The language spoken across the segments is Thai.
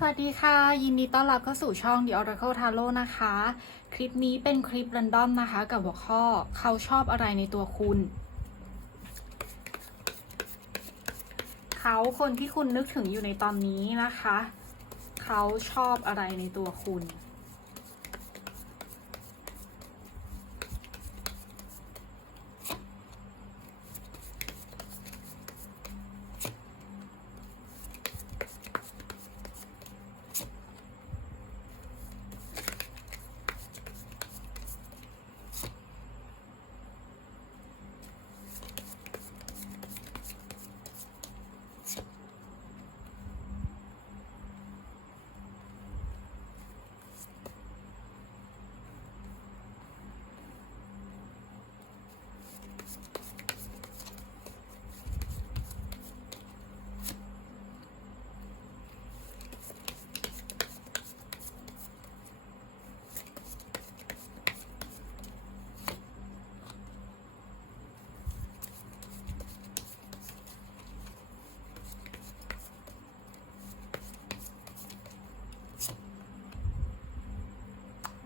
สวัสดีค่ะ ยินดีต้อนรับเข้าสู่ช่อง The Oracle Tarot นะคะ คลิปนี้เป็นคลิป r รนดอมนะคะ กับหัวข้อเขาชอบอะไรในตัวคุณ เขาคนที่คุณนึกถึงอยู่ในตอนนี้นะคะ เขาชอบอะไรในตัวคุณ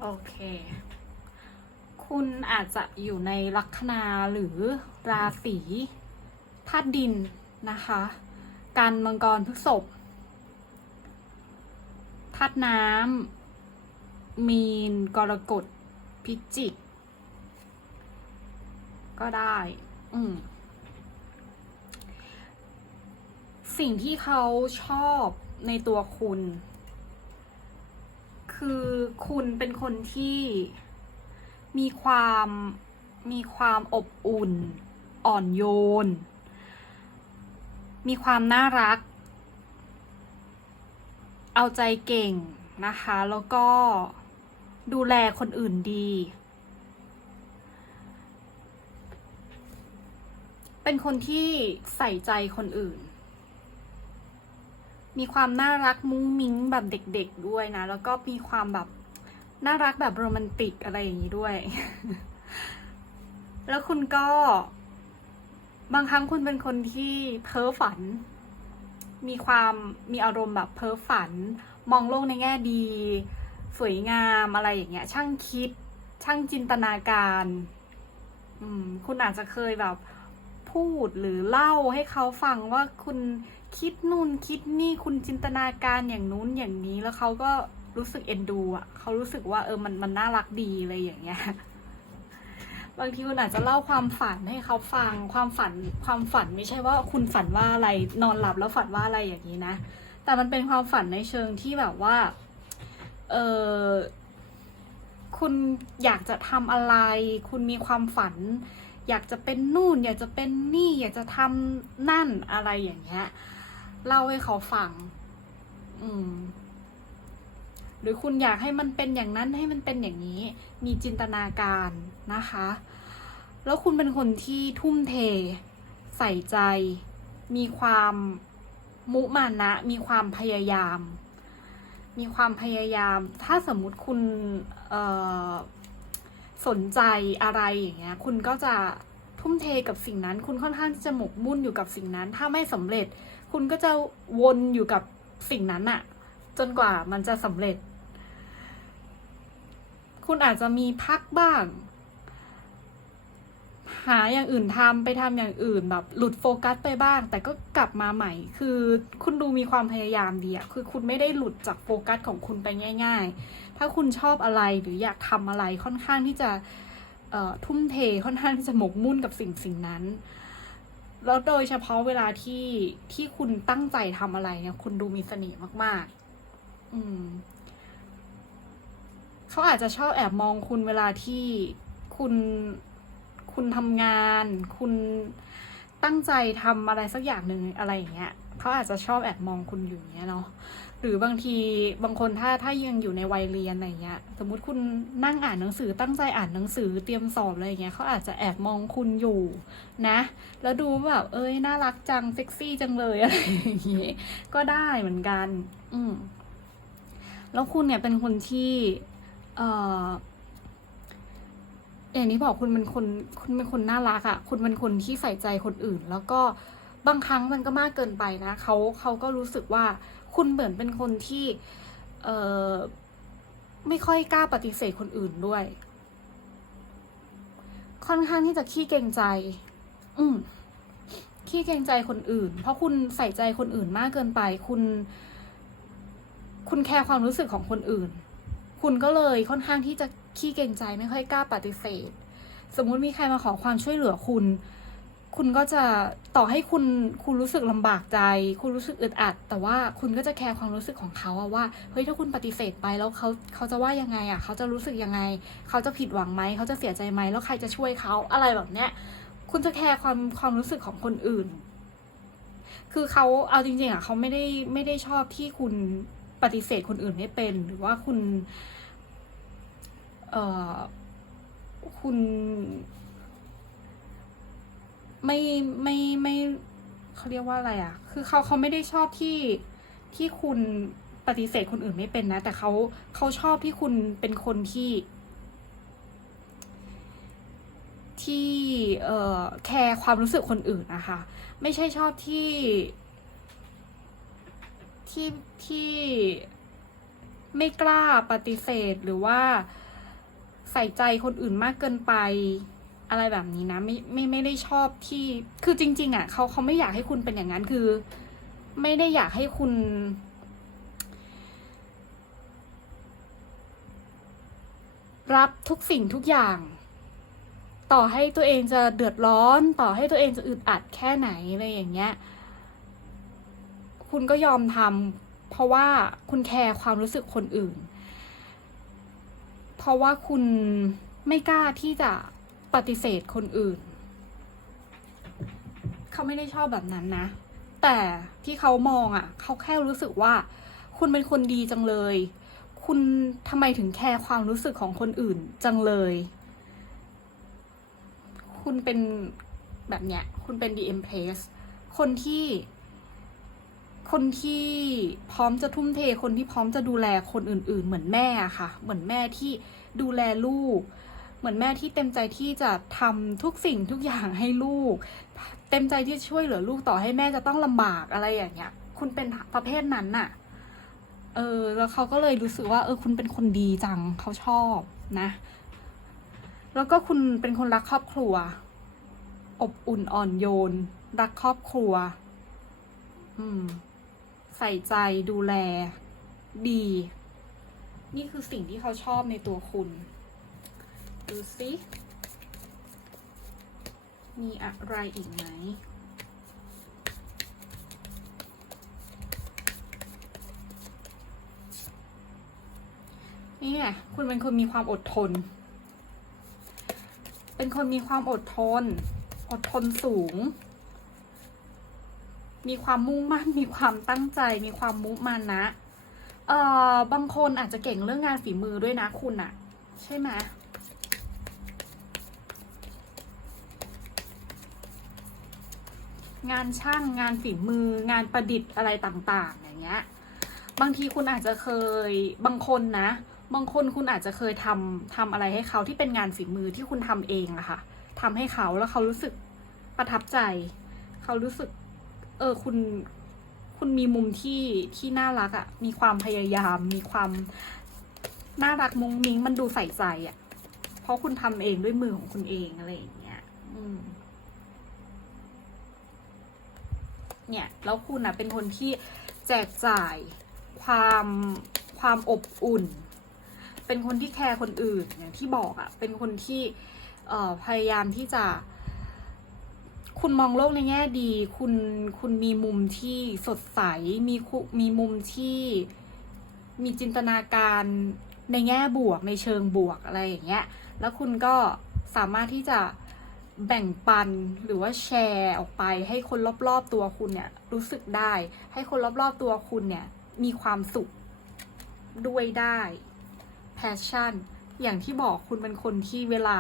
โอเค คุณอาจจะอยู่ในลัคนาหรือราศีธาตุดินนะคะกันมังกรพฤษภธาตุน้ำมีนกรกฎพิจิก ก็ได้ อืม สิ่งที่เขาชอบในตัวคุณ คือคุณเป็นคนที่มีความมีความอบอุ่น อ่อนโยน มีความน่ารัก เอาใจเก่งนะคะ แล้วก็ดูแลคนอื่นดี เป็นคนที่ใส่ใจคนอื่น มีความน่ารักมุ้งมิ้งแบบเด็กๆด้วยนะ แล้วก็มีความแบบน่ารักแบบโรแมนติกอะไรอย่างนี้ด้วย แล้วคุณก็ บางครั้งคุณเป็นคนที่เพ้อฝัน มีความมีอารมณ์แบบเพ้อฝัน มองโลกในแง่ดี สวยงามอะไรอย่างเงี้ย ช่างคิด ช่างจินตนาการอืมคุณอาจจะเคยแบบพูดหรือเล่าให้เขาฟังว่าคุณ คิดนู่นคิดนี่คุณจินตนาการอย่างนู้นอย่างนี้แล้วเขาก็รู้สึกเอ็นดูอะเขารู้สึกว่าเออมันมันน่ารักดีอะไรอย่างเงี้ยบางทีคุณอาจจะเล่าความฝันให้เขาฟังความฝันความฝันไม่ใช่ว่าคุณฝันว่าอะไรนอนหลับแล้วฝันว่าอะไรอย่างนี้นะ แต่มันเป็นความฝันในเชิงที่แบบว่าเออคุณอยากจะทำอะไร คุณมีความฝัน อยากจะเป็นนู่น อยากจะเป็นนี่ อยากจะทำนั่นอะไรอย่างเงี้ย เล่าให้เขาฟัง อืม หรือคุณอยากให้มันเป็นอย่างนั้นให้มันเป็นอย่างนี้ มีจินตนาการนะคะ แล้วคุณเป็นคนที่ทุ่มเท ใส่ใจ มีความมุมานะ มีความพยายาม มีความพยายาม ถ้าสมมุติคุณสนใจอะไรอย่างเงี้ย คุณก็จะทุ่มเทกับสิ่งนั้น คุณค่อนข้างที่จะหมกมุ่นอยู่กับสิ่งนั้น ถ้าไม่สำเร็จ คุณก็จะวนอยู่กับสิ่งนั้นอะจนกว่ามันจะสำเร็จ คุณอาจจะมีพักบ้าง หาอย่างอื่นทำไปทำอย่างอื่นแบบ หลุดโฟกัสไปบ้าง แต่ก็กลับมาใหม่ คือคุณดูมีความพยายามดีอะคือคุณไม่ได้หลุดจากโฟกัสของคุณไปง่าย ๆ ถ้าคุณชอบอะไรหรืออยากทำอะไรค่อนข้างที่จะทุ่มเทค่อนข้างที่จะหมกมุ่นกับสิ่งสิ่งนั้น แล้วโดยเฉพาะเวลาที่ที่คุณตั้งใจทำอะไรเนี่ย คุณดูมีเสน่ห์มาก ๆ อืม เขาอาจจะชอบแอบมองคุณเวลาที่คุณคุณทำงาน คุณตั้งใจทำอะไรสักอย่างหนึ่งอะไรอย่างเงี้ย เขาอาจจะชอบแอบมองคุณอยู่เงี้ยเนาะหรือบางทีบางคนถ้าถ้ายังอยู่ในวัยเรียนอะไรเงี้ย สมมุติคุณนั่งอ่านหนังสือตั้งใจอ่านหนังสือเตรียมสอบอะไรเงี้ยเขาอาจจะแอบมองคุณอยู่นะ แล้วดูแบบเอ้ยน่ารักจังเซ็กซี่จังเลยอะไรอย่างงี้ก็ได้เหมือนกัน อืมแล้วคุณเนี่ยเป็นคนที่เอ่ออย่างที่บอกคุณเป็นคนคุณเป็นคนน่ารักอะ่ะ คุณเป็นคนที่ใส่ใจคนอื่น แล้วก็ บางครั้งมันก็มากเกินไปนะเขาเขาก็รู้สึกว่าคุณเหมือนเป็นคนที่เออไม่ค่อยกล้าปฏิเสธคนอื่นด้วย ค่อนข้างที่จะขี้เกรงใจ อืมขี้เกรงใจคนอื่น เพราะคุณใส่ใจคนอื่นมากเกินไป คุณ คุณแคร์ความรู้สึกของคนอื่น คุณก็เลยค่อนข้างที่จะขี้เกรงใจไม่ค่อยกล้าปฏิเสธ สมมุติมีใครมาขอความช่วยเหลือคุณ คุณก็จะต่อให้คุณคุณรู้สึกลำบากใจ คุณรู้สึกอึดอัด แต่ว่าคุณก็จะแคร์ความรู้สึกของเขาอะว่าเฮ้ยถ้าคุณปฏิเสธไปแล้วเขาเขาจะว่ายังไงอะเขาจะรู้สึกยังไง เขาจะผิดหวังไหมเขาจะเสียใจไหมแล้วใครจะช่วยเขาอะไรแบบเนี้ยคุณจะแคร์ความความรู้สึกของคนอื่น คือเขาเอาจริงๆอะเขาไม่ได้ไม่ได้ชอบที่คุณปฏิเสธคนอื่นไม่เป็น หรือว่าคุณ เอ่อคุณ ไม่ไม่ไม่เขาเรียกว่าอะไรอะ่ะ คือเขาเขาไม่ได้ชอบที่ที่คุณปฏิเสธคนอื่นไม่เป็นนะ แต่เขาเขาชอบที่คุณเป็นคนที่ ที่เอ่อแคร์ความรู้สึกคนอื่นนะคะ ไม่ใช่ชอบที่ ที่ที่ไม่กล้าปฏิเสธหรือว่าใส่ใจคนอื่นมากเกินไป อะไรแบบนี้นะไม่ไม่ไม่ได้ชอบที่คือจริง ๆ อะเขาเขาไม่อยากให้คุณเป็นอย่างนั้นคือ ไม่ได้อยากให้คุณ รับทุกสิ่งทุกอย่าง ต่อให้ตัวเองจะเดือดร้อน ต่อให้ตัวเองจะอึดอัดแค่ไหนอะไรอย่างเงี้ย คุณก็ยอมทำเพราะว่าคุณแคร์ความรู้สึกคนอื่น เพราะว่าคุณไม่กล้าที่จะ ปฏิเสธคนอื่น เขาไม่ได้ชอบแบบนั้นนะ แต่ที่เขามองอะ่ะ เขาแค่รู้สึกว่า คุณเป็นคนดีจังเลย คุณทำไมถึงแคร์ความรู้สึกของคนอื่นจังเลยคุณเป็นแบบเนี้ย คุณเป็น the empress คนที่ คนที่พร้อมจะทุ่มเท คนที่พร้อมจะดูแลคนอื่น ๆ เหมือนแม่อะค่ะ เหมือนแม่ที่ดูแลลูก เหมือนแม่ที่เต็มใจที่จะทำทุกสิ่งทุกอย่างให้ลูก เต็มใจที่จะช่วยเหลือลูกต่อให้แม่จะต้องลำบากอะไรอย่างเงี้ย คุณเป็นประเภทนั้นน่ะ เออ แล้วเขาก็เลยรู้สึกว่า เออ คุณเป็นคนดีจังเขาชอบนะ แล้วก็คุณเป็นคนรักครอบครัว อบอุ่นอ่อนโยน รักครอบครัว อืม ใส่ใจดูแล ดี นี่คือสิ่งที่เขาชอบในตัวคุณ ดูสิมีอะไรอีกไหม นี่ไงคุณเป็นคนมีความอดทน เป็นคนมีความอดทน อดทนสูง มีความมุ่งมั่น มีความตั้งใจ มีความมุมานะ เอ่อ บางคนอาจจะเก่งเรื่องงานฝีมือด้วยนะคุณอะใช่ไหม งานช่างงานฝีมืองานประดิษฐ์อะไรต่างๆ อย่างเงี้ย บางทีคุณอาจจะเคยบางคนนะ บางคนคุณอาจจะเคยทำทำอะไรให้เขาที่เป็นงานฝีมือที่คุณทำเองอะค่ะทำให้เขาแล้วเขารู้สึกประทับใจ เขารู้สึก เออคุณคุณมีมุมที่ที่น่ารักอะมีความพยายาม มีความน่ารักมุ้งมิ้งมันดูใส่ใจอะเพราะคุณทำเองด้วยมือของคุณเองอะไรอย่างเงี้ย อืม เนี่ย แล้วคุณนะเป็นคนที่แจกจ่ายความความอบอุ่น เป็นคนที่แคร์คนอื่นอย่างที่บอกอะ่ะ เป็นคนที่พยายามที่จะ คุณมองโลกในแง่ดี คุณคุณมีมุมที่สดใส มีมีมุมที่มีจินตนาการในแง่บวกในเชิงบวกอะไรอย่างเงี้ย แล้วคุณก็สามารถที่จะ แบ่งปันหรือว่าแชร์ออกไปให้คนรอบๆตัวคุณเนี่ยรู้สึกได้ ให้คนรอบๆตัวคุณเนี่ยมีความสุขด้วยได้ passion อย่างที่บอกคุณเป็นคนที่เวลา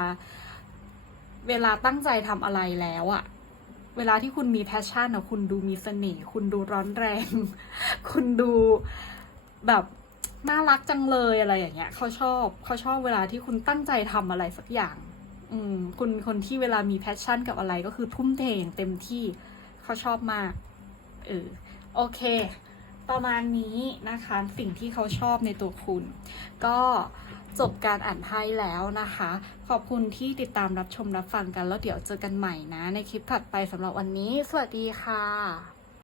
เวลาตั้งใจทำอะไรแล้วอะเวลาที่คุณมี passion อะคุณดูมีเสน่ห์คุณดูร้อนแรง คุณดูแบบน่ารักจังเลยอะไรอย่างเงี้ยเขาชอบเขาชอบเวลาที่คุณตั้งใจทำอะไรสักอย่าง อืมคุณเป็นคนที่เวลามีแพชชั่นกับอะไรก็คือทุ่มเทอย่างเต็มที่เขาชอบมาก เออ โอเค ประมาณนี้นะคะ สิ่งที่เขาชอบในตัวคุณ ก็จบการอ่านไพ่แล้วนะคะ ขอบคุณที่ติดตามรับชมรับฟังกัน แล้วเดี๋ยวเจอกันใหม่นะ ในคลิปถัดไปสำหรับวันนี้ สวัสดีค่ะ